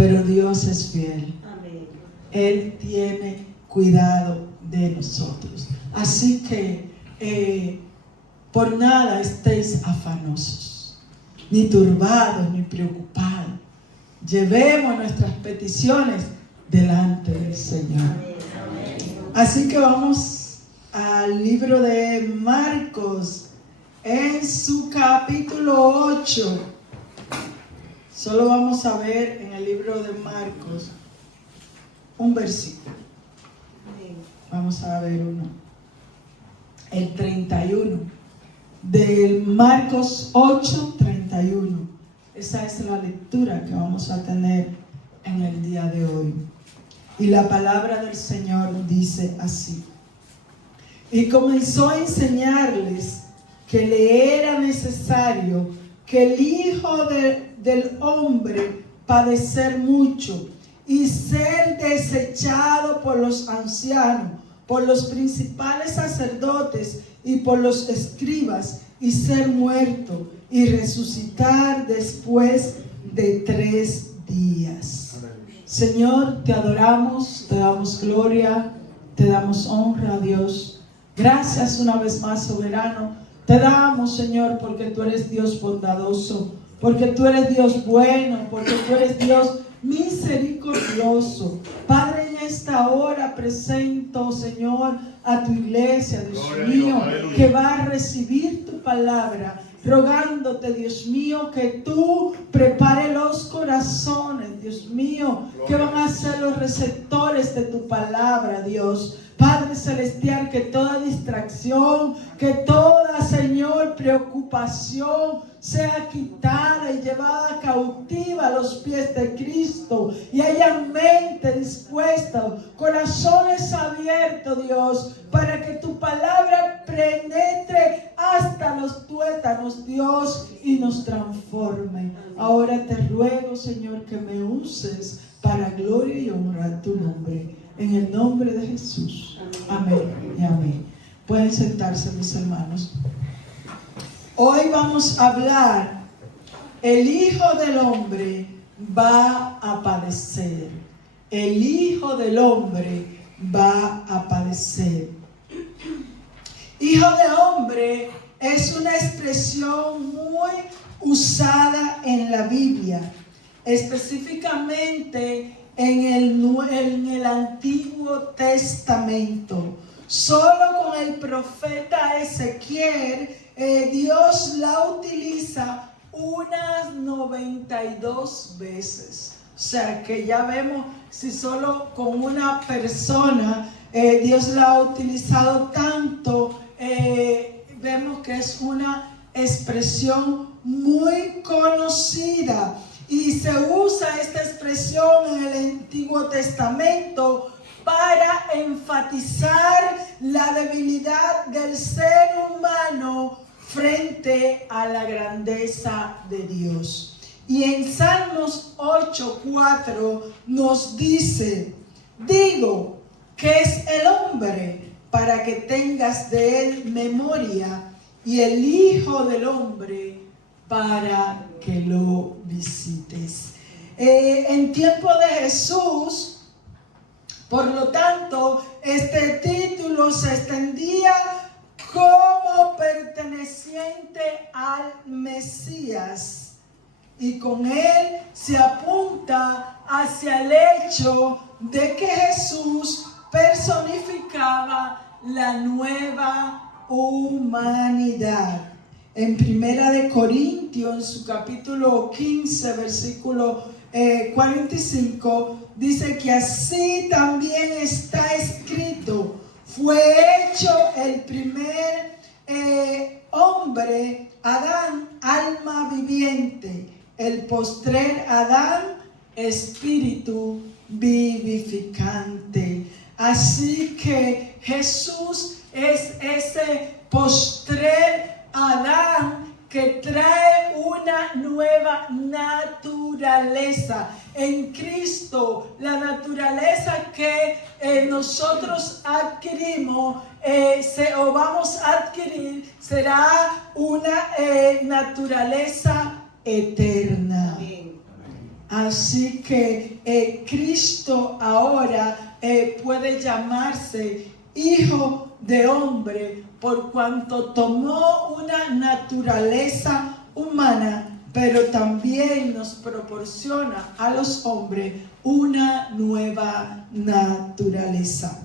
pero Dios es fiel. Amén. Él tiene cuidado de nosotros. Así que por nada estéis afanosos, ni turbados, ni preocupados. Llevemos nuestras peticiones delante del Señor. Así que vamos al libro de Marcos, en su capítulo 8. Solo vamos a ver en el libro de Marcos un versículo. Vamos a ver uno. El 31. Del Marcos 8, 31. Esa es la lectura que vamos a tener en el día de hoy. Y la palabra del Señor dice así. Y comenzó a enseñarles que le era necesario que el Hijo del Hombre padecer mucho y ser desechado por los ancianos, por los principales sacerdotes y por los escribas, y ser muerto y resucitar después de 3 días. Señor, te adoramos, te damos gloria, te damos honra, Dios. Gracias una vez más, soberano. Te damos, Señor, porque tú eres Dios bondadoso, porque tú eres Dios bueno, porque tú eres Dios misericordioso. Padre, en esta hora presento, Señor, a tu iglesia, Dios mío, que va a recibir tu palabra, rogándote, Dios mío, que tú prepare los corazones, Dios mío, que van a ser los receptores de tu palabra, Dios. Padre celestial, que toda distracción, que toda, Señor, preocupación sea quitada y llevada cautiva a los pies de Cristo, y haya mente dispuesta, corazones abiertos, Dios, para que tu palabra penetre hasta los tuétanos, Dios, y nos transforme. Ahora te ruego, Señor, que me uses para gloria y honra tu nombre. En el nombre de Jesús. Amén y amén. Pueden sentarse, mis hermanos. Hoy vamos a hablar. El Hijo del Hombre va a padecer. El Hijo del Hombre va a padecer. Hijo de hombre es una expresión muy usada en la Biblia, específicamente en el Antiguo Testamento. Solo con el profeta Ezequiel, Dios la utiliza unas 92 veces. O sea que ya vemos, si solo con una persona Dios la ha utilizado tanto, vemos que es una expresión muy conocida. Y se usa esta expresión en el Antiguo Testamento para enfatizar la debilidad del ser humano frente a la grandeza de Dios. Y en Salmos 8:4 nos dice: digo, ¿qué es el hombre para que tengas de él memoria, y el Hijo del Hombre para que lo visites? En tiempo de Jesús, por lo tanto, este título se extendía como perteneciente al Mesías, y con él se apunta hacia el hecho de que Jesús personificaba la nueva humanidad. En Primera de Corintios, en su capítulo 15, versículo 45, dice que así también está escrito: fue hecho el primer hombre, Adán, alma viviente; el postrer Adán, espíritu vivificante. Así que Jesús es ese postrer Adán que trae una nueva naturaleza. En Cristo, la naturaleza que nosotros adquirimos o vamos a adquirir será una naturaleza eterna. Así que Cristo ahora puede llamarse Hijo de Hombre por cuanto tomó una naturaleza humana, pero también nos proporciona a los hombres una nueva naturaleza.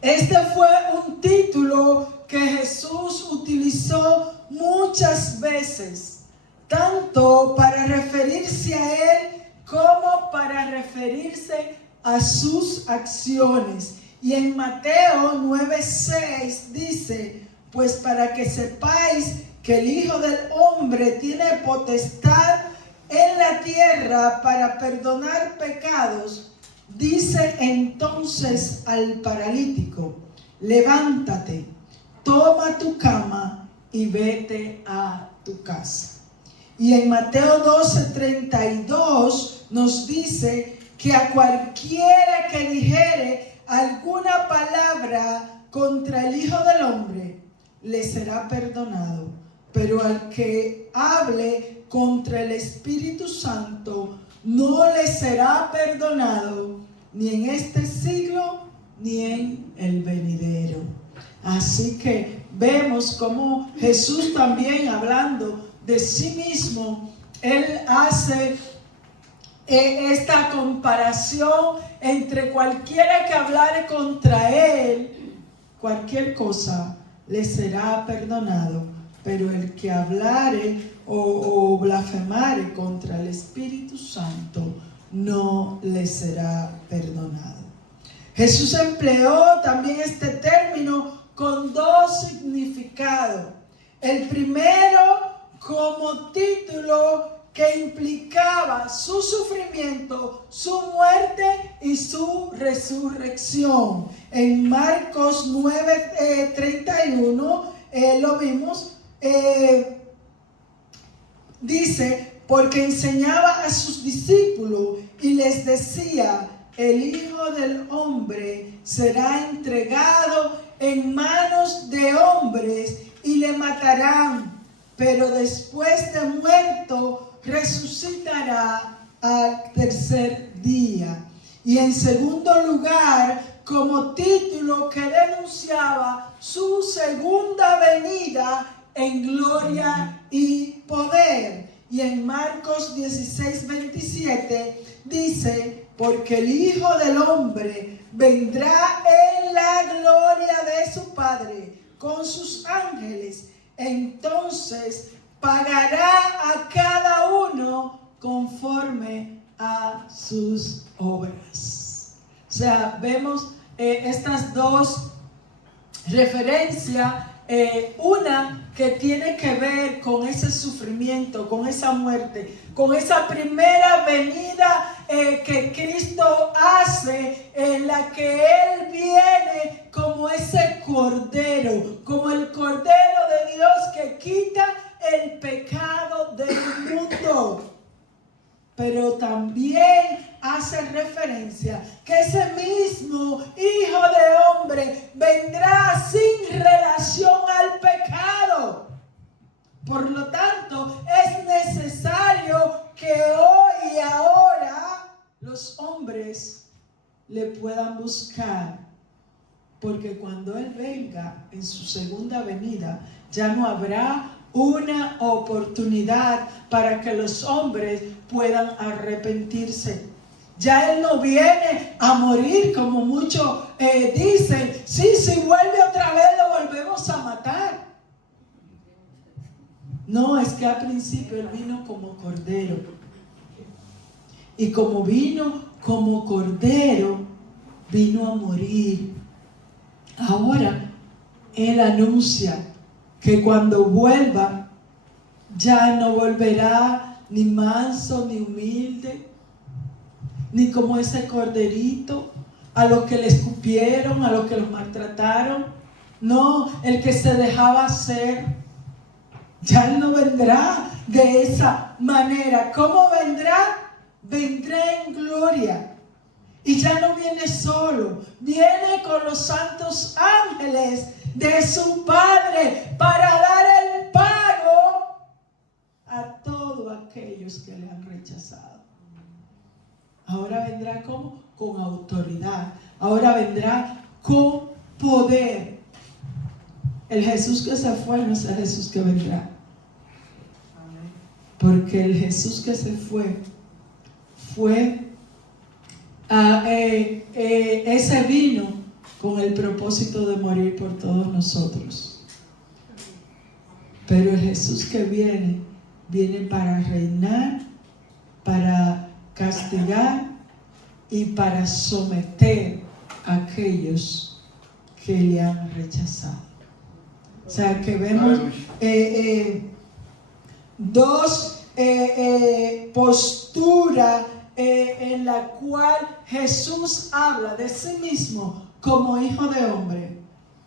Este fue un título que Jesús utilizó muchas veces, tanto para referirse a Él como para referirse a sus acciones. Y en Mateo 9:6 dice, pues para que sepáis que el Hijo del Hombre tiene potestad en la tierra para perdonar pecados, dice entonces al paralítico, levántate, toma tu cama y vete a tu casa. Y en Mateo 12:32 nos dice que a cualquiera que dijere alguna palabra contra el Hijo del Hombre, le será perdonado. Pero al que hable contra el Espíritu Santo, no le será perdonado, ni en este siglo, ni en el venidero. Así que vemos cómo Jesús también, hablando de sí mismo, Él hace esta comparación entre cualquiera que hablare contra Él, cualquier cosa le será perdonado, pero el que hablare o blasfemare contra el Espíritu Santo no le será perdonado. Jesús empleó también este término con dos significados. El primero como título que implicaba su sufrimiento, su muerte y su resurrección. En Marcos 9:31 lo vimos, dice, porque enseñaba a sus discípulos y les decía, el Hijo del Hombre será entregado en manos de hombres y le matarán, pero después de muerto resucitará al tercer día. Y en segundo lugar, como título que denunciaba su segunda venida en gloria y poder. Y en Marcos 16:27 dice, porque el Hijo del Hombre vendrá en la gloria de su Padre con sus ángeles, entonces pagará a cada uno conforme a sus obras. O sea, vemos estas dos referencias, una que tiene que ver con ese sufrimiento, con esa muerte, con esa primera venida que Cristo hace, en la que Él viene como ese cordero, como el cordero de Dios que quita el pecado del mundo. Pero también hace referencia que ese mismo Hijo de Hombre vendrá sin relación al pecado. Por lo tanto, es necesario que hoy y ahora los hombres le puedan buscar. Porque cuando Él venga en su segunda venida, ya no habrá una oportunidad para que los hombres puedan arrepentirse. Ya Él no viene a morir como muchos dicen. Sí, si vuelve otra vez lo volvemos a matar. No, es que al principio Él vino como cordero. Y como vino como cordero, vino a morir. Ahora Él anuncia que cuando vuelva, ya no volverá ni manso ni humilde, ni como ese corderito a los que le escupieron, a los que los maltrataron. No, el que se dejaba hacer. Ya Él no vendrá de esa manera. ¿Cómo vendrá? Vendrá en gloria. Y ya no viene solo, viene con los santos ángeles de su Padre para dar el pago a todos aquellos que le han rechazado. Ahora vendrá ¿cómo? Con autoridad. Ahora vendrá con poder. El Jesús que se fue no es el Jesús que vendrá. Porque el Jesús que se fue ese vino con el propósito de morir por todos nosotros. Pero el Jesús que viene para reinar, para castigar y para someter a aquellos que le han rechazado. O sea que vemos dos posturas en la cual Jesús habla de sí mismo como hijo de hombre,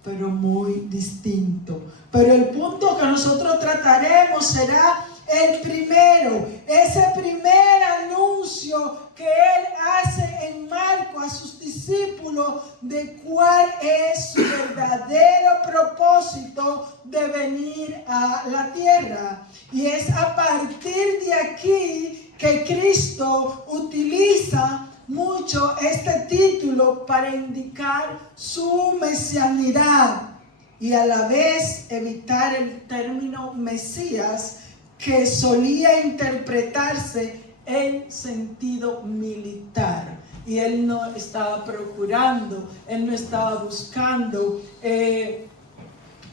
pero muy distinto. Pero el punto que nosotros trataremos será el primero, ese primer anuncio que Él hace en Marcos a sus discípulos de cuál es su verdadero propósito de venir a la tierra. Y es a partir de aquí que Cristo utiliza mucho este título para indicar su mesianidad y a la vez evitar el término Mesías, que solía interpretarse en sentido militar. Y él no estaba procurando, él no estaba buscando que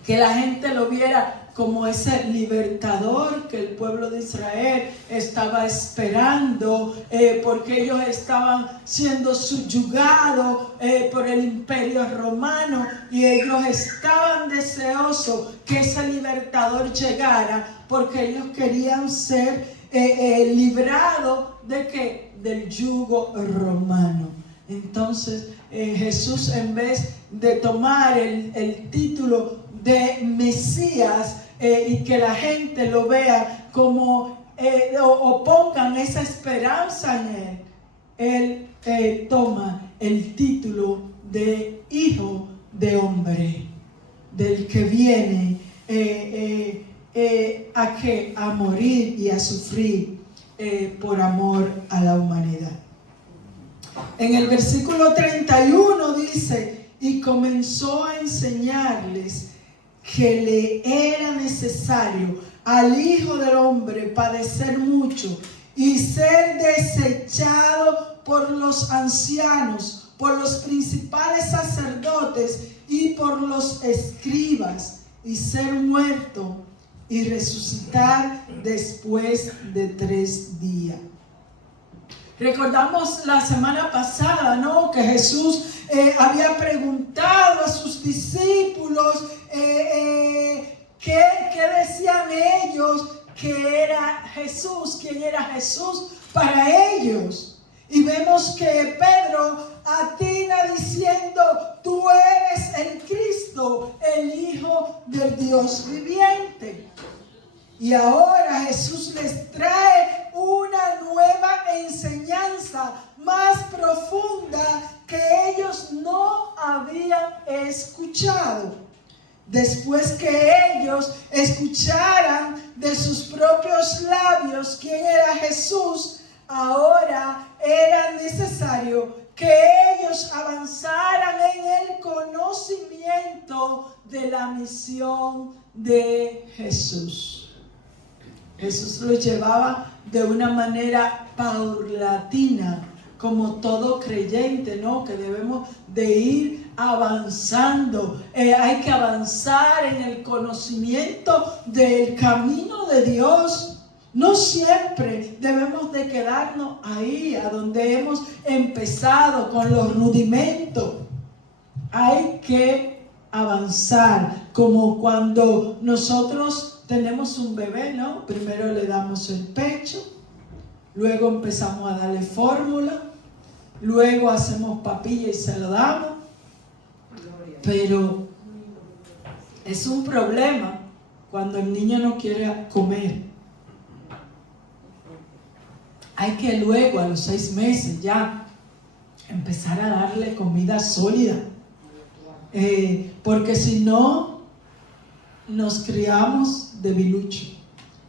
la gente lo viera como ese libertador que el pueblo de Israel estaba esperando, porque ellos estaban siendo subyugados por el imperio romano y ellos estaban deseosos que ese libertador llegara, porque ellos querían ser librados ¿de qué? Del yugo romano. Entonces Jesús, en vez de tomar el título de Mesías y que la gente lo vea como o pongan esa esperanza en él toma el título de Hijo de Hombre, del que viene a morir y a sufrir por amor a la humanidad. En el versículo 31 dice: y comenzó a enseñarles que le era necesario al Hijo del Hombre padecer mucho y ser desechado por los ancianos, por los principales sacerdotes y por los escribas, y ser muerto y resucitar después de 3 días. Recordamos la semana pasada, ¿no?, que Jesús había preguntado a sus discípulos qué decían ellos que era Jesús, quién era Jesús para ellos. Y vemos que Pedro atina diciendo: tú eres el Cristo, el Hijo del Dios viviente. Y ahora Jesús les trae una nueva enseñanza más profunda que ellos no habían escuchado. Después que ellos escucharan de sus propios labios quién era Jesús, ahora era necesario que ellos avanzaran en el conocimiento de la misión de Jesús. Jesús lo llevaba de una manera paulatina, como todo creyente, ¿no?, que debemos de ir avanzando. Hay que avanzar en el conocimiento del camino de Dios. No siempre debemos de quedarnos ahí, a donde hemos empezado, con los rudimentos. Hay que avanzar, como cuando nosotros tenemos un bebé, ¿no? Primero le damos el pecho, luego empezamos a darle fórmula, luego hacemos papilla y se lo damos. Pero es un problema cuando el niño no quiere comer. Hay que luego, a los 6 meses ya, empezar a darle comida sólida. Porque si no, nos criamos debilucho.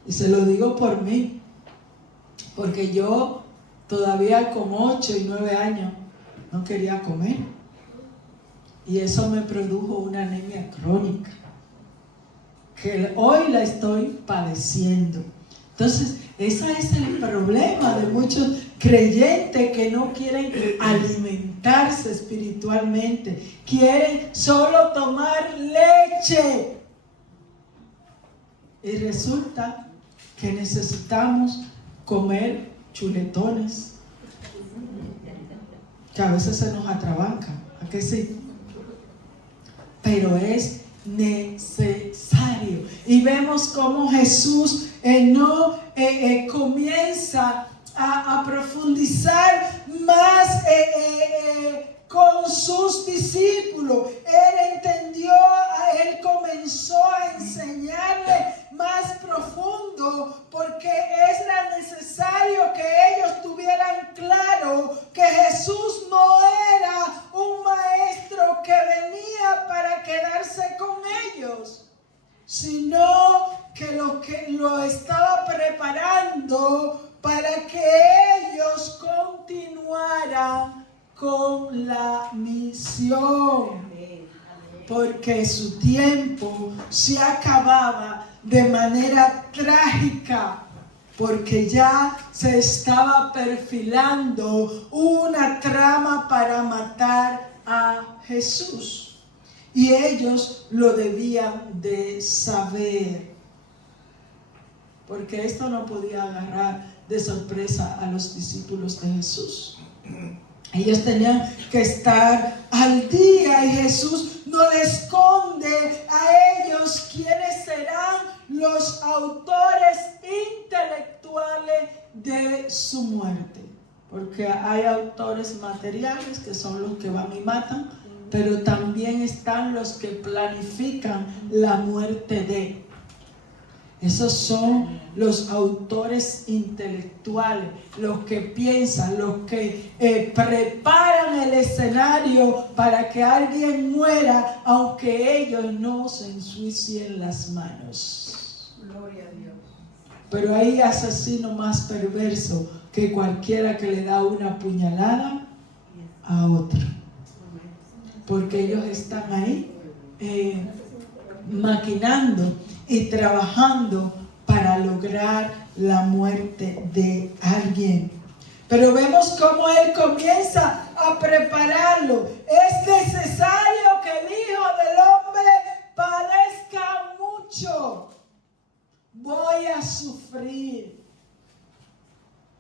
Y se lo digo por mí, porque yo todavía con 8 y 9 años no quería comer. Y eso me produjo una anemia crónica, que hoy la estoy padeciendo. Entonces, ese es el problema de muchos creyentes que no quieren alimentarse espiritualmente. Quieren solo tomar leche. Y resulta que necesitamos comer chuletones, que a veces se nos atrabancan. ¿A qué sí? Pero es necesario. Y vemos cómo Jesús comienza a profundizar más con sus discípulos. Él comenzó a enseñarle más profundo, porque era necesario que ellos tuvieran claro que Jesús no era un maestro que venía para quedarse con ellos, sino que lo estaba preparando para que ellos continuaran con la misión, porque su tiempo se acababa de manera trágica, porque ya se estaba perfilando una trama para matar a Jesús, y ellos lo debían de saber, porque esto no podía agarrar de sorpresa a los discípulos de Jesús. Ellos tenían que estar al día, y Jesús no le esconde a ellos quiénes serán los autores intelectuales de su muerte. Porque hay autores materiales que son los que van y matan, pero también están los que planifican la muerte de. Esos son los autores intelectuales, los que piensan, los que preparan el escenario para que alguien muera, aunque ellos no se ensucien las manos. Gloria a Dios. Pero hay asesinos más perversos que cualquiera que le da una puñalada a otro, porque ellos están ahí maquinando y trabajando para lograr la muerte de alguien. Pero vemos cómo Él comienza a prepararlo. Es necesario que el Hijo del Hombre padezca mucho. Voy a sufrir.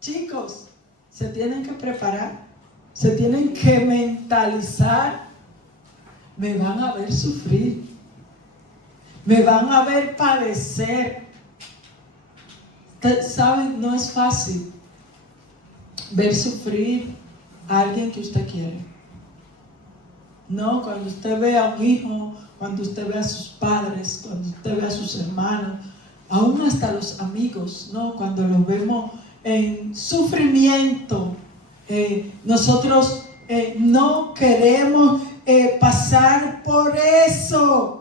Chicos, se tienen que preparar, se tienen que mentalizar. Me van a ver sufrir. Me van a ver padecer. Ustedes saben, no es fácil ver sufrir a alguien que usted quiere. No, cuando usted ve a un hijo, cuando usted ve a sus padres, cuando usted ve a sus hermanos, aún hasta los amigos, no, cuando los vemos en sufrimiento, nosotros no queremos pasar por eso.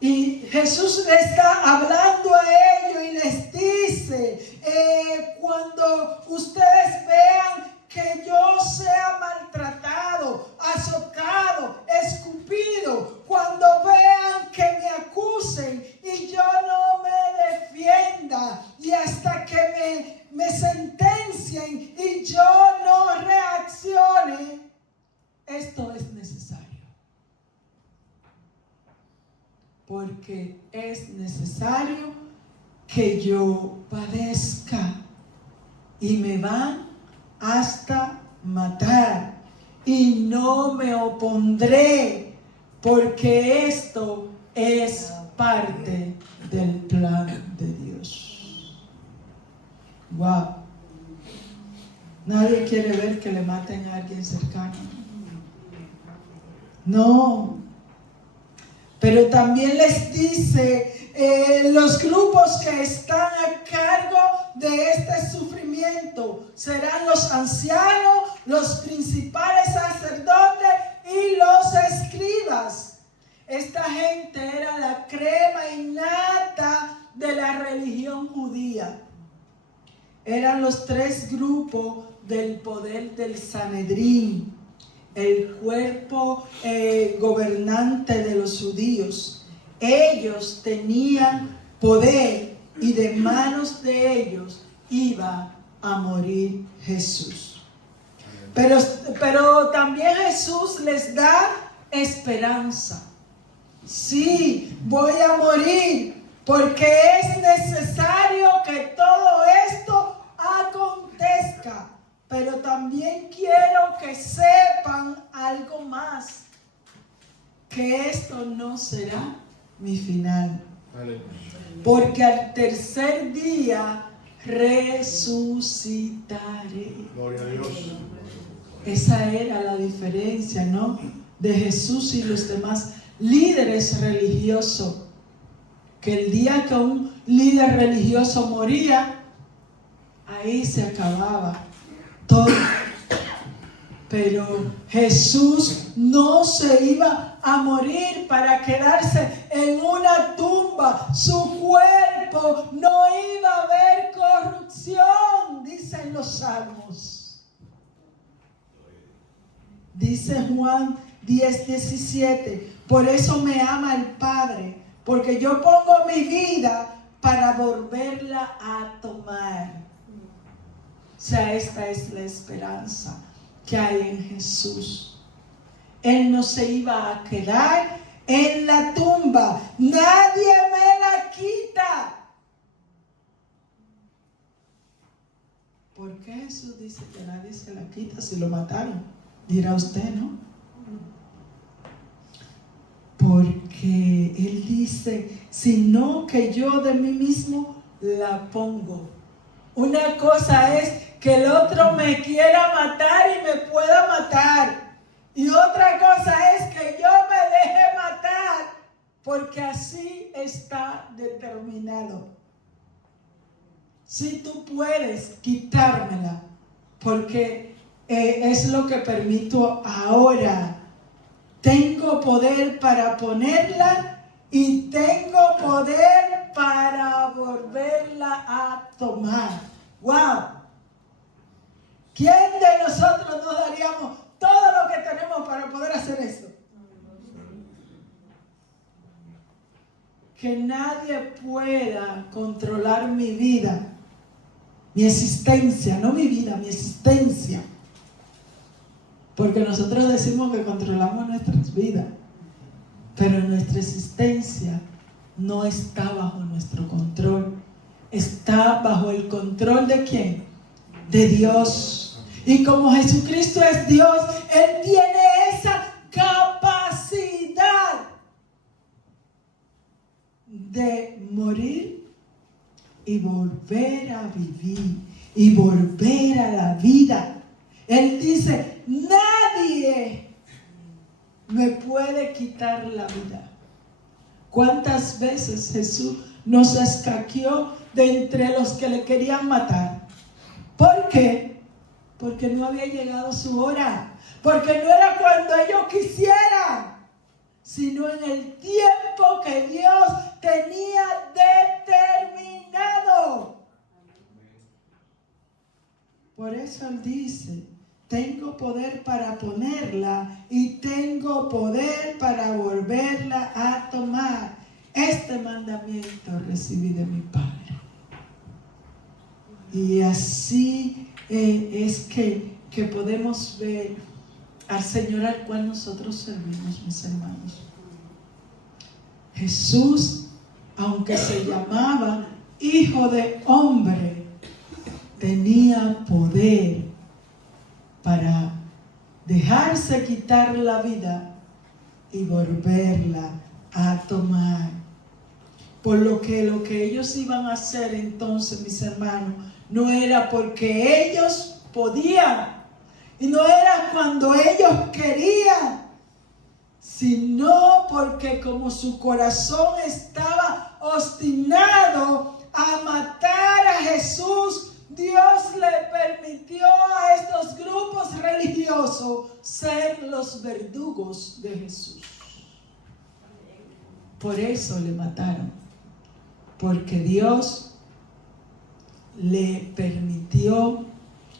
Y Jesús le está hablando a ellos y les dice, cuando ustedes vean que yo sea maltratado, azotado, escupido, cuando vean que me acusen y yo no me defienda, y hasta que me sentencien y yo no reaccione, esto es necesario. Porque es necesario que yo padezca, y me van hasta matar, y no me opondré, porque esto es parte del plan de Dios. Wow. Nadie quiere ver que le maten a alguien cercano. No. Pero también les dice, los grupos que están a cargo de este sufrimiento serán los ancianos, los principales sacerdotes y los escribas. Esta gente era la crema innata de la religión judía. eran los 3 grupos del poder del Sanedrín, el cuerpo gobernante de los judíos. Ellos tenían poder y de manos de ellos iba a morir Jesús. Pero también Jesús les da esperanza. Sí, voy a morir porque es necesario que todo esto acontezca. Pero también quiero que sepan algo más, que esto no será mi final. Porque al tercer día resucitaré. Gloria a Dios. Esa era la diferencia, ¿no?, de Jesús y los demás líderes religiosos. Que el día que un líder religioso moría, ahí se acababa todo. Pero Jesús no se iba a morir para quedarse en una tumba. Su cuerpo no iba a ver corrupción, dicen los salmos. Dice Juan 10:17, por eso me ama el Padre, porque yo pongo mi vida para volverla a tomar. O sea, esta es la esperanza que hay en Jesús. Él no se iba a quedar en la tumba. Nadie me la quita. ¿Por qué Jesús dice que nadie se la quita si lo mataron? Dirá usted, ¿no? Porque Él dice, sino que yo de mí mismo la pongo. Una cosa es que el otro me quiera matar y me pueda matar. Y otra cosa es que yo me deje matar, porque así está determinado. Si tú puedes quitármela, porque es lo que permito ahora. Tengo poder para ponerla y tengo poder para volverla a tomar. ¡Wow! ¿Quién de nosotros nos daríamos todo lo que tenemos para poder hacer eso? Que nadie pueda controlar mi vida, mi existencia, no mi vida, mi existencia. Porque nosotros decimos que controlamos nuestras vidas, pero nuestra existencia no está bajo nuestro control. Está bajo el control ¿de quién? De Dios. Y como Jesucristo es Dios, Él tiene esa capacidad de morir y volver a vivir y volver a la vida. Él dice, nadie me puede quitar la vida. ¿Cuántas veces Jesús nos escaqueó de entre los que le querían matar? ¿Por qué? Porque no había llegado su hora. Porque no era cuando ellos quisieran, sino en el tiempo que Dios tenía determinado. Por eso Él dice, tengo poder para ponerla y tengo poder para volverla a tomar. Este mandamiento recibí de mi Padre. Y así es que podemos ver al Señor al cual nosotros servimos, mis hermanos. Jesús, aunque se llamaba Hijo de Hombre, tenía poder para dejarse quitar la vida y volverla a tomar. Por lo que ellos iban a hacer entonces, mis hermanos, no era porque ellos podían y no era cuando ellos querían, sino porque como su corazón estaba obstinado a matar a Jesús, Dios le permitió a estos grupos religiosos ser los verdugos de Jesús. Por eso le mataron, porque Dios le permitió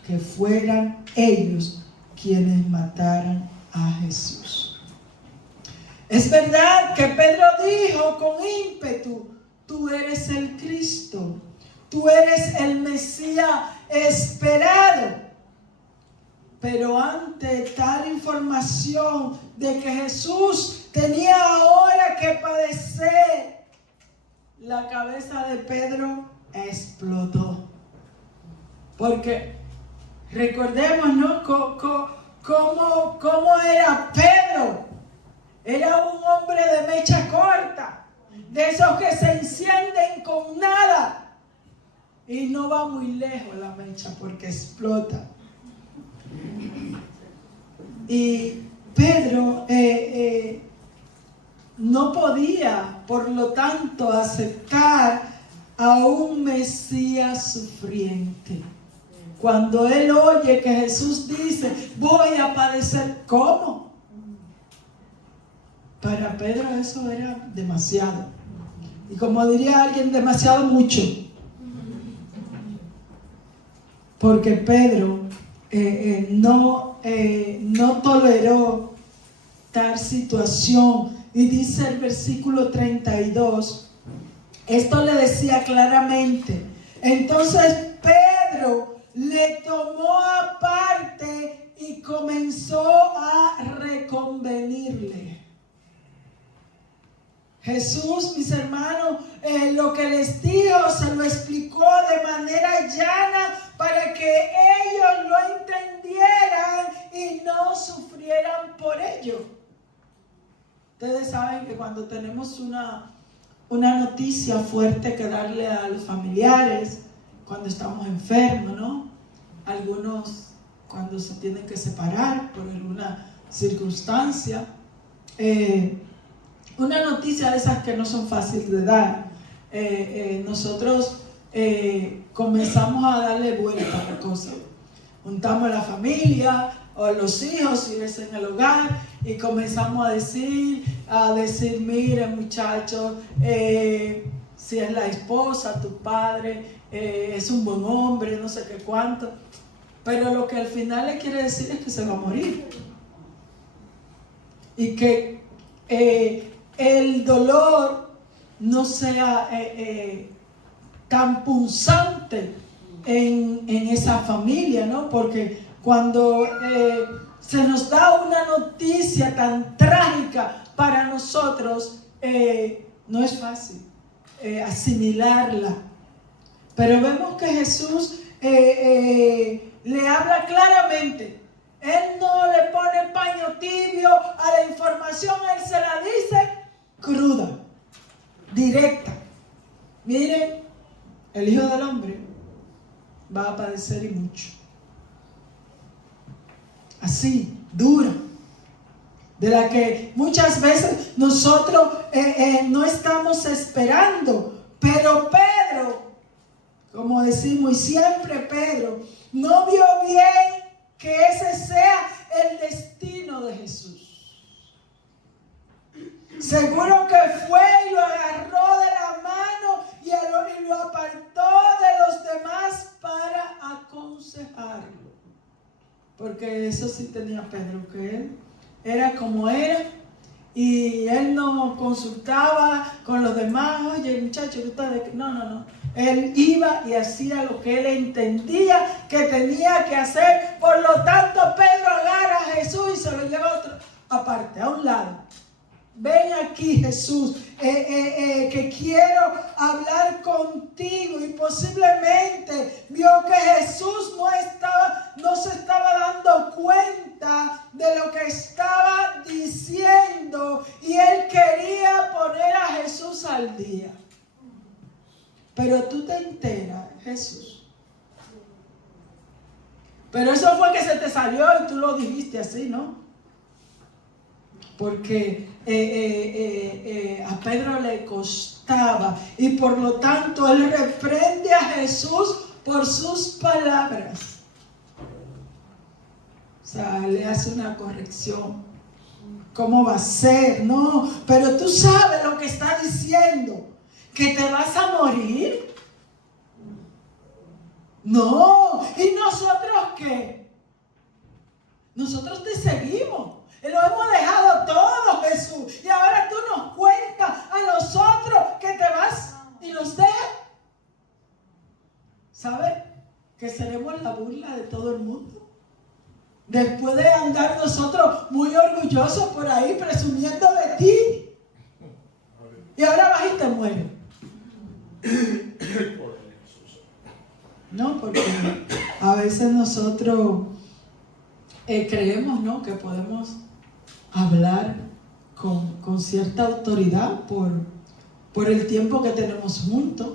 que fueran ellos quienes mataran a Jesús. Es verdad que Pedro dijo con ímpetu: tú eres el Cristo, tú eres el Mesías esperado. Pero ante tal información de que Jesús tenía ahora que padecer, la cabeza de Pedro explotó. Porque recordemos, ¿no? ¿Cómo era Pedro? Era un hombre de mecha corta, de esos que se encienden con nada. Y no va muy lejos la mecha porque explota. Y Pedro no podía, por lo tanto, aceptar a un Mesías sufriente. Cuando él oye que Jesús dice: voy a padecer, ¿cómo? Para Pedro eso era demasiado. Y como diría alguien, demasiado mucho. Porque Pedro no toleró tal situación. Y dice el versículo 32, esto le decía claramente. Entonces Pedro le tomó aparte y comenzó a reconvenirle. Jesús, mis hermanos, lo que les dijo se lo explicó de manera llana para que ellos lo entendieran y no sufrieran por ello. Ustedes saben que cuando tenemos una noticia fuerte que darle a los familiares, cuando estamos enfermos, ¿no? Algunos cuando se tienen que separar por alguna circunstancia, una noticia de esas que no son fáciles de dar, nosotros comenzamos a darle vuelta a la cosa. Juntamos a la familia o a los hijos si es en el hogar y comenzamos a decir, miren muchachos, si es la esposa, tu padre, es un buen hombre, no sé qué cuánto. Pero lo que al final le quiere decir es que se va a morir. Y que el dolor no sea tan punzante en esa familia, ¿no? Porque cuando se nos da una noticia tan trágica para nosotros, no es fácil asimilarla. Pero vemos que Jesús le habla claramente. Él no le pone paño tibio a la información, él se la dice cruda, directa. Miren, el Hijo del Hombre va a padecer y mucho. Así, dura. De la que muchas veces nosotros no estamos esperando. Pero Pedro, como decimos, y siempre Pedro, no vio bien que ese sea el destino de Jesús. Seguro que fue y lo agarró de la mano y lo apartó de los demás para aconsejarlo. Porque eso sí tenía Pedro, que él era como era y él no consultaba con los demás. Oye, muchachos, ustedes, no. Él iba y hacía lo que él entendía que tenía que hacer. Por lo tanto, Pedro agarra a Jesús y se lo lleva a otro aparte, a un lado. Ven aquí, Jesús, que quiero hablar contigo. Y posiblemente vio que Jesús no se estaba dando cuenta de lo que estaba diciendo y él quería poner a Jesús al día. Pero tú te enteras, Jesús. Pero eso fue que se te salió y tú lo dijiste así, ¿no? Porque a Pedro le costaba y por lo tanto él reprende a Jesús por sus palabras. O sea, le hace una corrección. ¿Cómo va a ser? No, pero tú sabes lo que está diciendo, que te vas a morir. No, ¿y nosotros qué? Nosotros te seguimos. Lo hemos dejado todo, Jesús. Y ahora tú nos cuentas a nosotros que te vas y nos dejas. ¿Sabes? Que seremos la burla de todo el mundo. Después de andar nosotros muy orgullosos por ahí presumiendo de ti. Y ahora vas y te mueres. No, porque a veces nosotros creemos, ¿no?, que podemos hablar con cierta autoridad por el tiempo que tenemos juntos.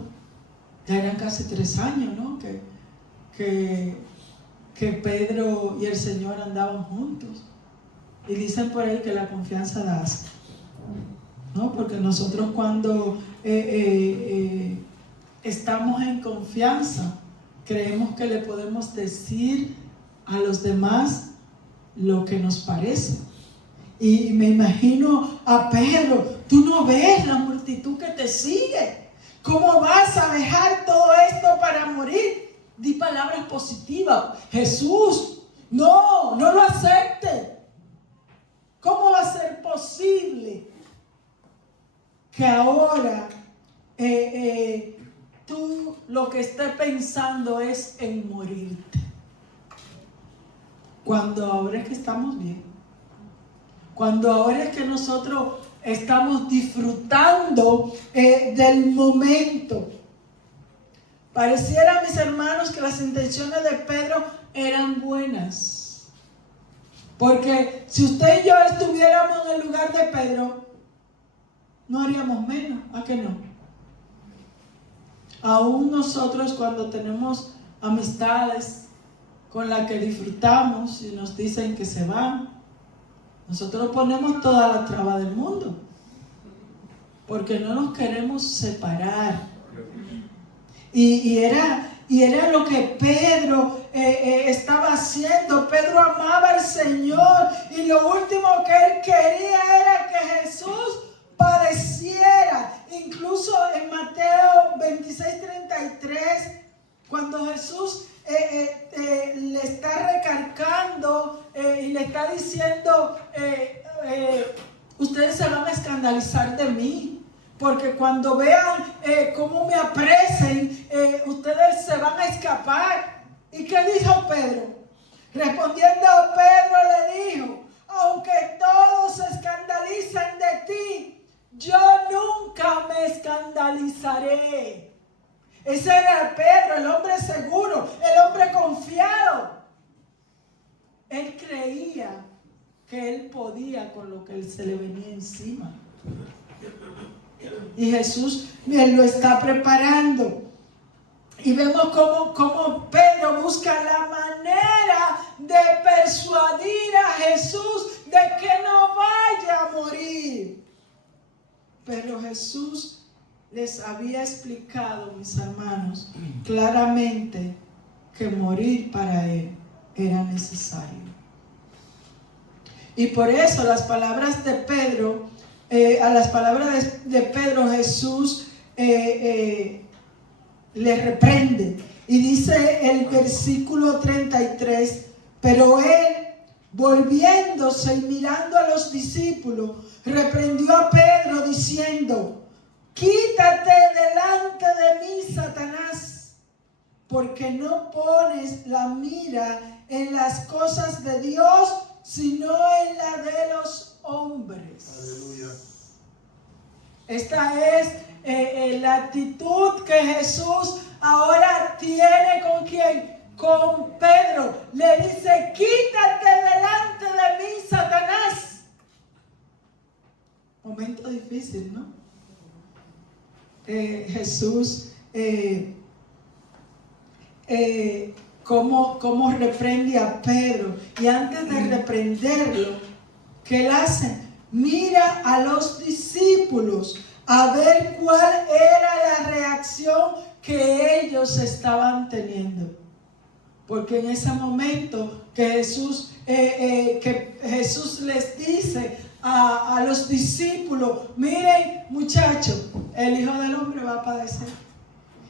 Ya eran casi 3 años, ¿no?, que Pedro y el Señor andaban juntos. Y dicen por ahí que la confianza da asco, ¿no? Porque nosotros cuando estamos en confianza, creemos que le podemos decir a los demás lo que nos parece. Y me imagino a Pedro, tú no ves la multitud que te sigue. ¿Cómo vas a dejar todo esto para morir? Di palabras positivas. Jesús, no lo acepte. ¿Cómo va a ser posible que ahora tú lo que estés pensando es en morirte? Cuando ahora es que estamos bien. Cuando ahora es que nosotros estamos disfrutando del momento. Pareciera, mis hermanos, que las intenciones de Pedro eran buenas. Porque si usted y yo estuviéramos en el lugar de Pedro, no haríamos menos, ¿a qué no? Aún nosotros cuando tenemos amistades con las que disfrutamos y nos dicen que se van, nosotros ponemos toda la traba del mundo, porque no nos queremos separar. Y era lo que Pedro estaba haciendo. Pedro amaba al Señor y lo último que él quería era que Jesús padeciera. Incluso en Mateo 26:33, cuando Jesús le está recalcando y le está diciendo, ustedes se van a escandalizar de mí. Porque cuando vean cómo me apresen, ustedes se van a escapar. ¿Y qué dijo Pedro? Respondiendo, Pedro le dijo, aunque todos se escandalicen de ti, yo nunca me escandalizaré. Ese era Pedro, el hombre seguro, el hombre confiado. Él creía que él podía con lo que se le venía encima. Y Jesús lo está preparando. Y vemos cómo Pedro busca la manera de persuadir a Jesús de que no vaya a morir. Pero Jesús les había explicado, mis hermanos, claramente que morir para él era necesario. Y por eso las palabras de Pedro, a las palabras de Pedro, Jesús le reprende. Y dice el versículo 33, pero él, volviéndose y mirando a los discípulos, reprendió a Pedro diciendo, quítate delante de mí, Satanás, porque no pones la mira en las cosas de Dios, sino en la de los hombres. Aleluya. Esta es la actitud que Jesús ahora tiene ¿con quién? Con Pedro. Le dice, quítate delante de mí, Satanás. Momento difícil, ¿no? Jesús cómo reprende a Pedro. Y antes de reprenderlo, ¿qué él hace? Mira a los discípulos a ver cuál era la reacción que ellos estaban teniendo. Porque en ese momento que Jesús les dice a los discípulos, miren muchachos, el Hijo del Hombre va a padecer.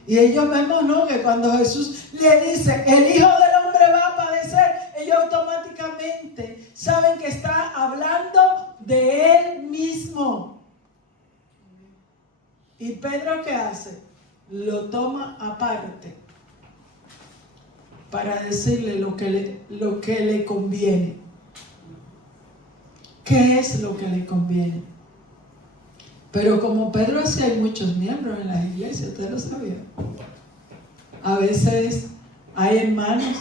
Y ellos mismos no, que cuando Jesús le dice, el Hijo del Hombre va a padecer, ellos automáticamente saben que está hablando de Él mismo. ¿Y Pedro qué hace? Lo toma aparte para decirle lo que le conviene. ¿Qué es lo que le conviene? Pero como Pedro así hay muchos miembros en las iglesias, ¿usted lo sabía? A veces hay hermanos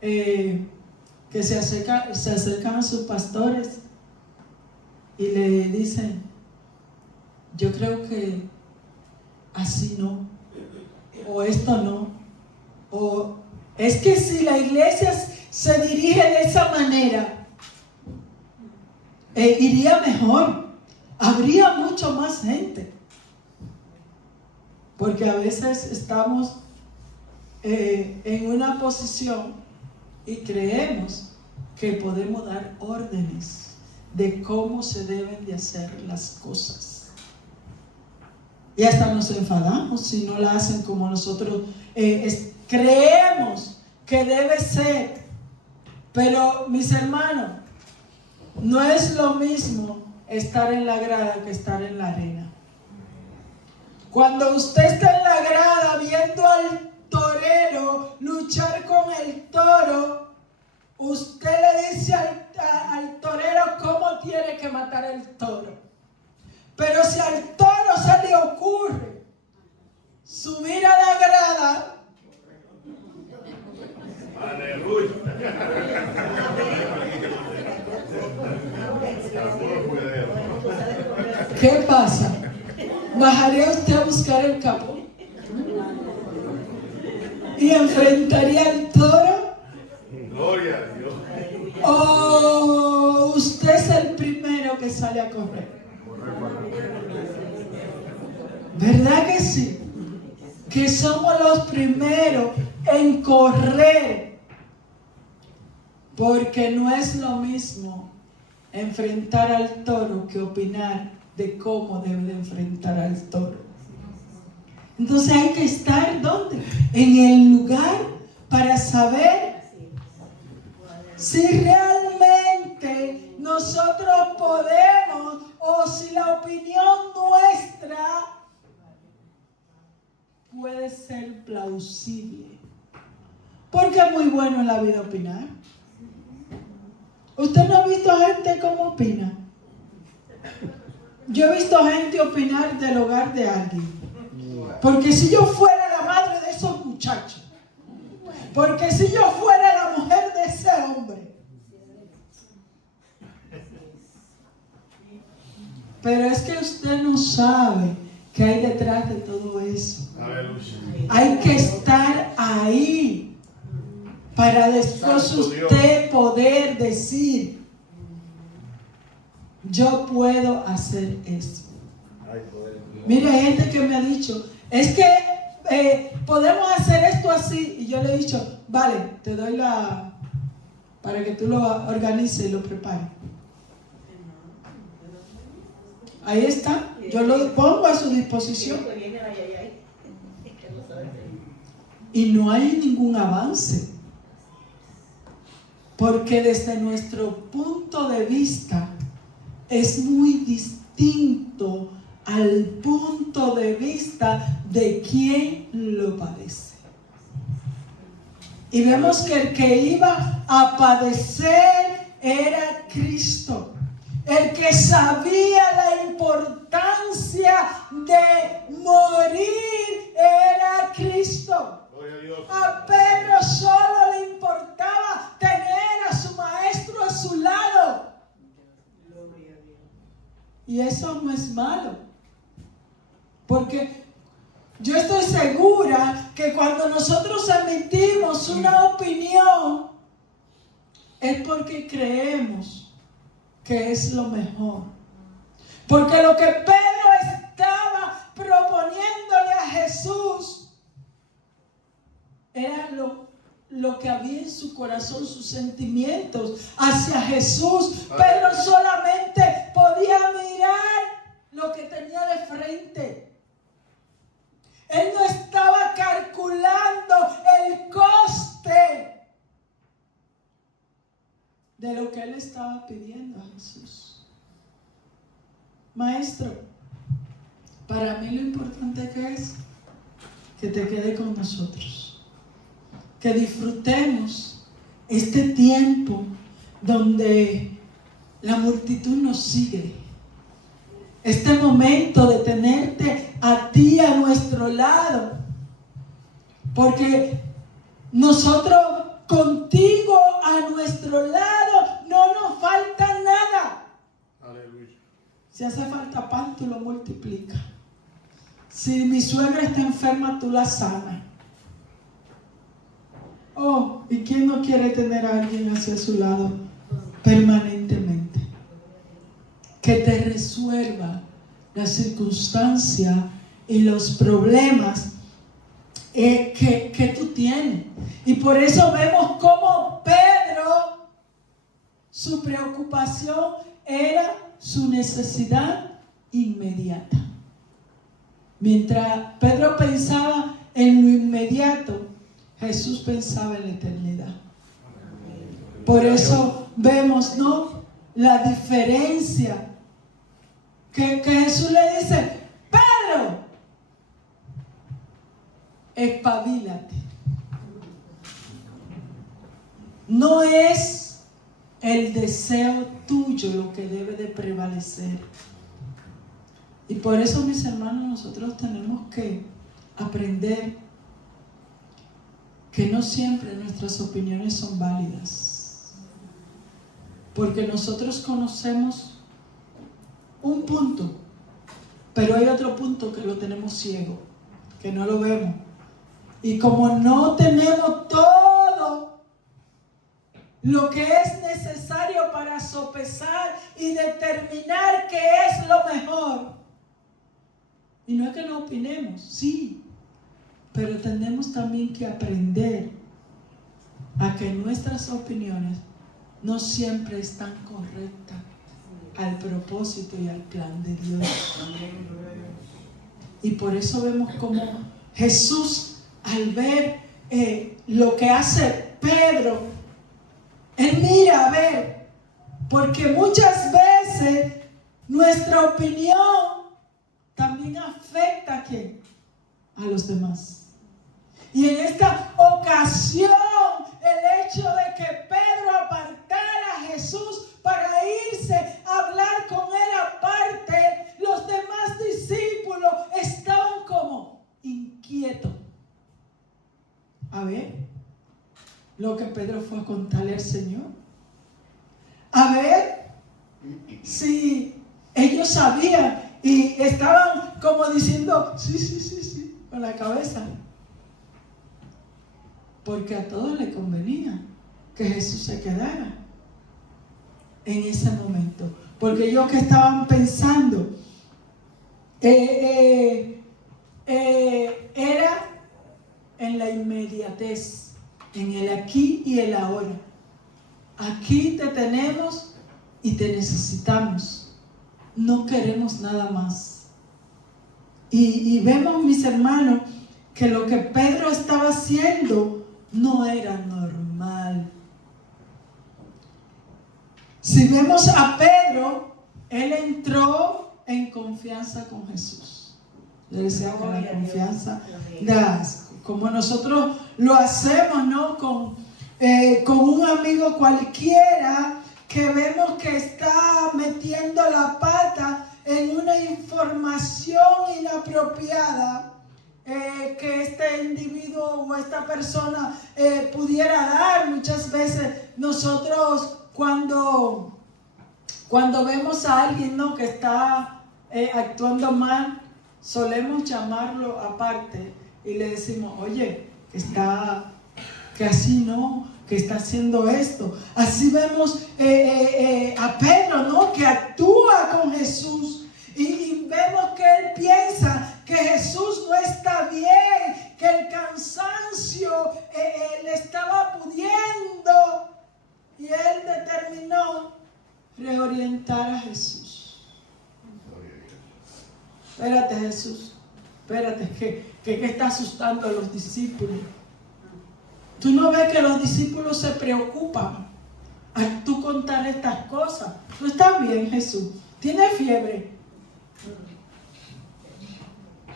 que se acercan a sus pastores y le dicen, yo creo que así no, o esto no, o es que si la iglesia se dirige de esa manera, iría mejor, habría mucho más gente, porque a veces estamos en una posición y creemos que podemos dar órdenes de cómo se deben de hacer las cosas. Y hasta nos enfadamos si no la hacen como nosotros creemos que debe ser. Pero mis hermanos, no es lo mismo estar en la grada que estar en la arena. Cuando usted está en la grada viendo al torero luchar con el toro, usted le dice al torero cómo tiene que matar el toro. Pero si al toro se le ocurre subir a la grada, aleluya, ¿qué pasa? ¿Bajaría usted a buscar el capón? ¿Y enfrentaría al toro? gloria a Dios. ¿O usted es el primero que sale a correr? ¿Verdad que sí? Que somos los primeros en correr. Porque no es lo mismo enfrentar al toro que opinar de cómo debe de enfrentar al toro. Entonces hay que estar ¿dónde? En el lugar para saber si realmente nosotros podemos o si la opinión nuestra puede ser plausible. Porque es muy bueno en la vida opinar. ¿Usted no ha visto gente cómo opina? Yo he visto gente opinar del hogar de alguien. Porque si yo fuera la madre de esos muchachos, porque si yo fuera la mujer de ese hombre. Pero es que usted no sabe qué hay detrás de todo eso. Hay que estar ahí para después usted poder decir, yo puedo hacer esto. Mira, hay gente que me ha dicho, es que podemos hacer esto así. Y yo le he dicho, vale, te doy para que tú lo organices y lo prepares. Ahí está, yo lo pongo a su disposición. Y no hay ningún avance. Porque desde nuestro punto de vista es muy distinto al punto de vista de quien lo padece. Y vemos que el que iba a padecer era Cristo. El que sabía la importancia de morir era Cristo. A Pedro solo le importaba tener a su maestro a su lado. Y eso no es malo. Porque yo estoy segura que cuando nosotros emitimos una opinión es porque creemos que es lo mejor. Porque lo que Pedro estaba proponiéndole a Jesús era lo que había en su corazón, sus sentimientos hacia Jesús. Pedro solamente podía mirar lo que tenía de frente. Él no estaba estaba pidiendo a Jesús: Maestro, para mí lo importante que es que te quede con nosotros, que disfrutemos este tiempo donde la multitud nos sigue, este momento de tenerte a ti a nuestro lado, porque nosotros contigo a nuestro lado no nos falta nada. Aleluya. Si hace falta pan, tú lo multiplicas. Si mi suegra está enferma, tú la sanas. Oh, ¿y quién no quiere tener a alguien hacia su lado permanentemente? Que te resuelva las circunstancias y los problemas que tú tienes. Y por eso vemos cómo Pedro, su preocupación era su necesidad inmediata. Mientras Pedro pensaba en lo inmediato, Jesús pensaba en la eternidad. Por eso vemos, ¿no?, la diferencia. Que Jesús le dice: Pedro, espabilate. No es el deseo tuyo lo que debe de prevalecer. Y por eso, mis hermanos, nosotros tenemos que aprender que no siempre nuestras opiniones son válidas, porque nosotros conocemos un punto, pero hay otro punto que lo tenemos ciego, que no lo vemos. Y como no tenemos todo lo que es necesario para sopesar y determinar qué es lo mejor, y no es que no opinemos, sí, pero tenemos también que aprender a que nuestras opiniones no siempre están correctas al propósito y al plan de Dios. Y por eso vemos como Jesús, al ver lo que hace Pedro, él mira a ver, porque muchas veces nuestra opinión también afecta ¿a quién? A los demás. Y en esta ocasión, el hecho de que Pedro apartara a Jesús para irse a hablar con él aparte, los demás discípulos estaban como inquietos. A ver lo que Pedro fue a contarle al Señor. A ver si ellos sabían y estaban como diciendo sí, con la cabeza. Porque a todos les convenía que Jesús se quedara en ese momento. Porque ellos que estaban pensando era en la inmediatez, en el aquí y el ahora. Aquí te tenemos y te necesitamos. No queremos nada más. Y vemos, mis hermanos, que lo que Pedro estaba haciendo no era normal. Si vemos a Pedro, él entró en confianza con Jesús. Le decía que la confianza, como nosotros lo hacemos, ¿no? Con un amigo cualquiera que vemos que está metiendo la pata en una información inapropiada que este individuo o esta persona pudiera dar. Muchas veces nosotros cuando vemos a alguien, ¿no?, que está actuando mal, solemos llamarlo aparte y le decimos: oye, que así no, que está haciendo esto. Así vemos a Pedro, ¿no?, que actúa con Jesús y vemos que él piensa que Jesús no está bien, que el cansancio le estaba pudiendo, y él determinó reorientar a Jesús. Espérate, Jesús, espérate, que está asustando a los discípulos. ¿Tú no ves que los discípulos se preocupan al tú contar estas cosas? ¿Tú estás bien, Jesús? ¿Tienes fiebre?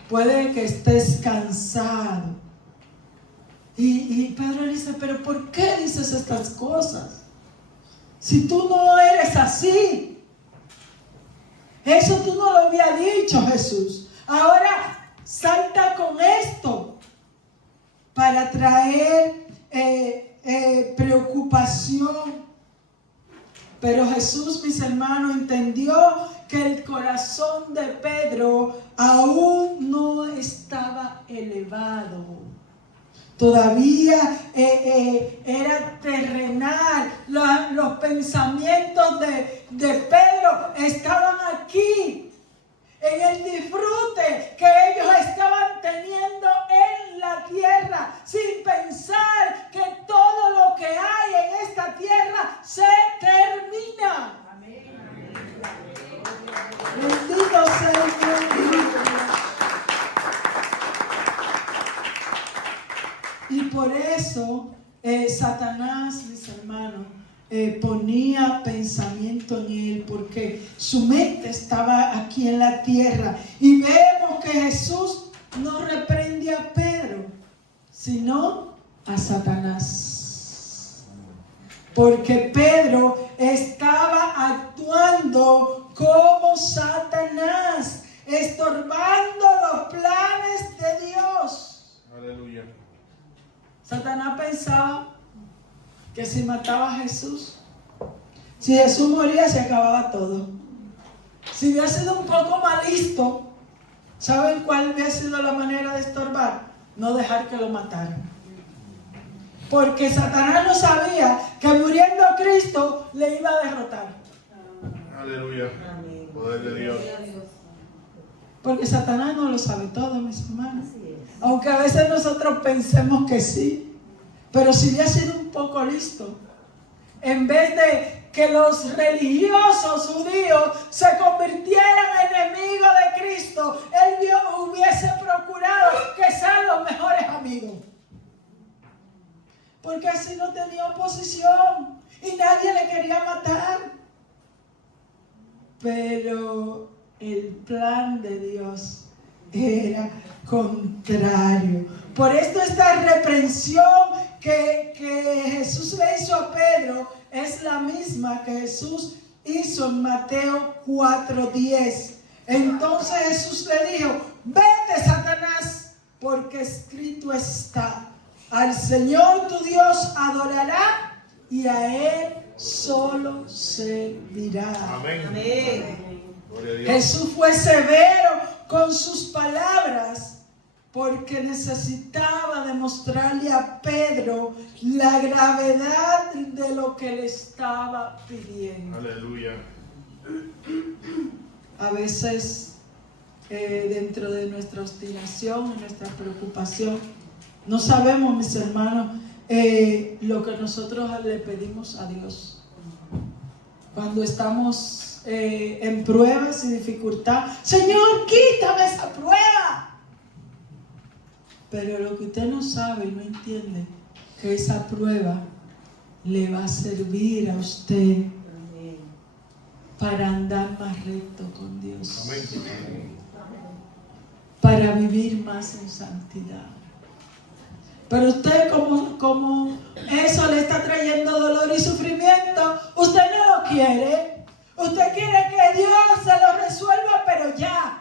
Puede que estés cansado. Y Pedro dice, pero ¿por qué dices estas cosas? Si tú no eres así. Eso tú no lo habías dicho, Jesús. Ahora salta con esto para traer preocupación. Pero Jesús, mis hermanos, entendió que el corazón de Pedro aún no estaba elevado. Todavía era terrenal. Los pensamientos de Pedro estaban aquí, en el disfrute que ellos estaban teniendo en la tierra, sin pensar que todo lo que hay en esta tierra se termina. Amén. Bendito sea el Dios. Y por eso Satanás, mis hermanos, ponía pensamiento en él, porque su mente estaba aquí en la tierra. Y vemos que Jesús no reprende a Pedro, sino a Satanás. Porque Pedro estaba actuando como Satanás, estorbando los planes de Dios. Aleluya. Satanás pensaba que si mataba a Jesús, si Jesús moría, se acababa todo. Si hubiera sido un poco más listo, ¿saben cuál hubiera sido la manera de estorbar? No dejar que lo mataran. Porque Satanás no sabía que muriendo Cristo le iba a derrotar. Aleluya. Poder de Dios. Porque Satanás no lo sabe todo, mis hermanos. Aunque a veces nosotros pensemos que sí. Pero si hubiera sido un poco listo, en vez de que los religiosos judíos se convirtieran en enemigos de Cristo, él hubiese procurado que sean los mejores amigos. Porque así no tenía oposición y nadie le quería matar. Pero el plan de Dios era contrario. Por esto esta reprensión que Jesús le hizo a Pedro es la misma que Jesús hizo en Mateo 4:10. Entonces Jesús le dijo: vete, Satanás, porque escrito está: al Señor tu Dios adorará y a Él solo servirá. Amén. Amén. Jesús fue severo con sus palabras, porque necesitaba demostrarle a Pedro la gravedad de lo que le estaba pidiendo. Aleluya. A veces, dentro de nuestra obstinación y nuestra preocupación, no sabemos, mis hermanos, lo que nosotros le pedimos a Dios. Cuando estamos en pruebas y dificultad, Señor, quítame esa prueba. Pero lo que usted no sabe y no entiende, que esa prueba le va a servir a usted para andar más recto con Dios. Amén. Para vivir más en santidad. Pero usted, como eso le está trayendo dolor y sufrimiento, usted no lo quiere. Usted quiere que Dios se lo resuelva, pero ya.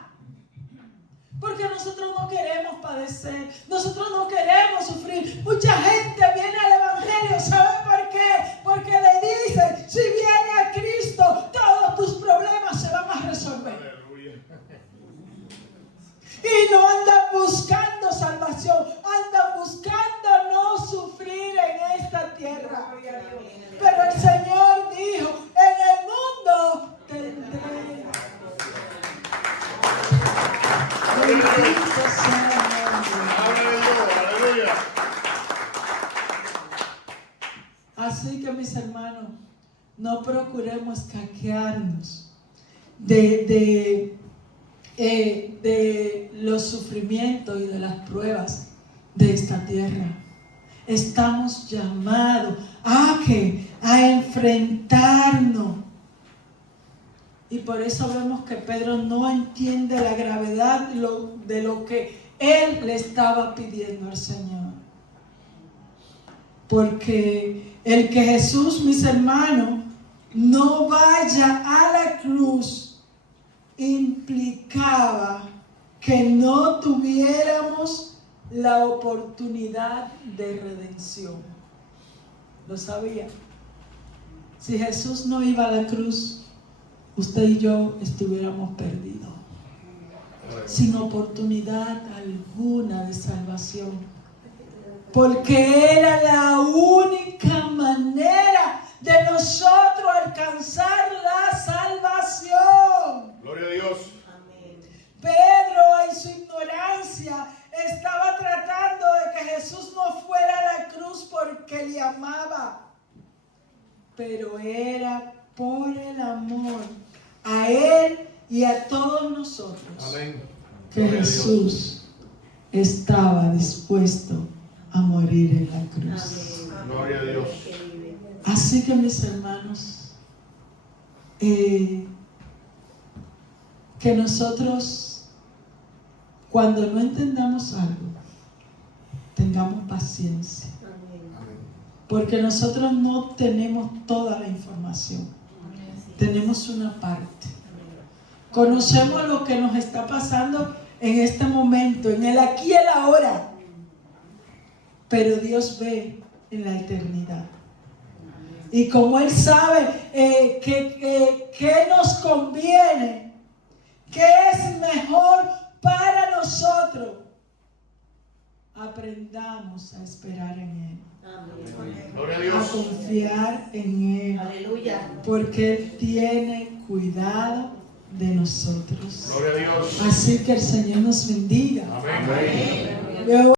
Porque nosotros no queremos padecer, nosotros no queremos sufrir. Mucha gente viene al Evangelio, ¿sabe por qué? Porque le dicen: si viene a Cristo, todos tus problemas se van a resolver. Aleluya. Y no andan buscando salvación, andan buscando no sufrir en esta tierra. Pero el Señor dijo: en el mundo tendré. Bendito sea el nombre. Aleluya. Así que, mis hermanos, no procuremos caquearnos de los sufrimientos y de las pruebas de esta tierra. estamos llamados a enfrentarnos. Y por eso vemos que Pedro no entiende la gravedad de lo que él le estaba pidiendo al Señor. Porque el que Jesús, mis hermanos, no vaya a la cruz implicaba que no tuviéramos la oportunidad de redención. ¿Lo sabía? Si Jesús no iba a la cruz, usted y yo estuviéramos perdidos, sin oportunidad alguna de salvación, porque era la única manera de nosotros alcanzar la salvación. Gloria a Dios. Pedro, en su ignorancia, estaba tratando de que Jesús no fuera a la cruz porque le amaba, pero era por el amor a él y a todos nosotros. Amén. Que Jesús estaba dispuesto a morir en la cruz. Gloria a Dios. Así que, mis hermanos, que nosotros, cuando no entendamos algo, tengamos paciencia. Porque nosotros no tenemos toda la información. Tenemos una parte. Conocemos lo que nos está pasando en este momento, en el aquí y el ahora. Pero Dios ve en la eternidad. Y como Él sabe qué nos conviene, qué es mejor para nosotros, aprendamos a esperar en Él. Gloria a A Dios. confiar en Él. Aleluya. Porque Él tiene cuidado de nosotros. Gloria a Dios. Así que el Señor nos bendiga. Amén. Veo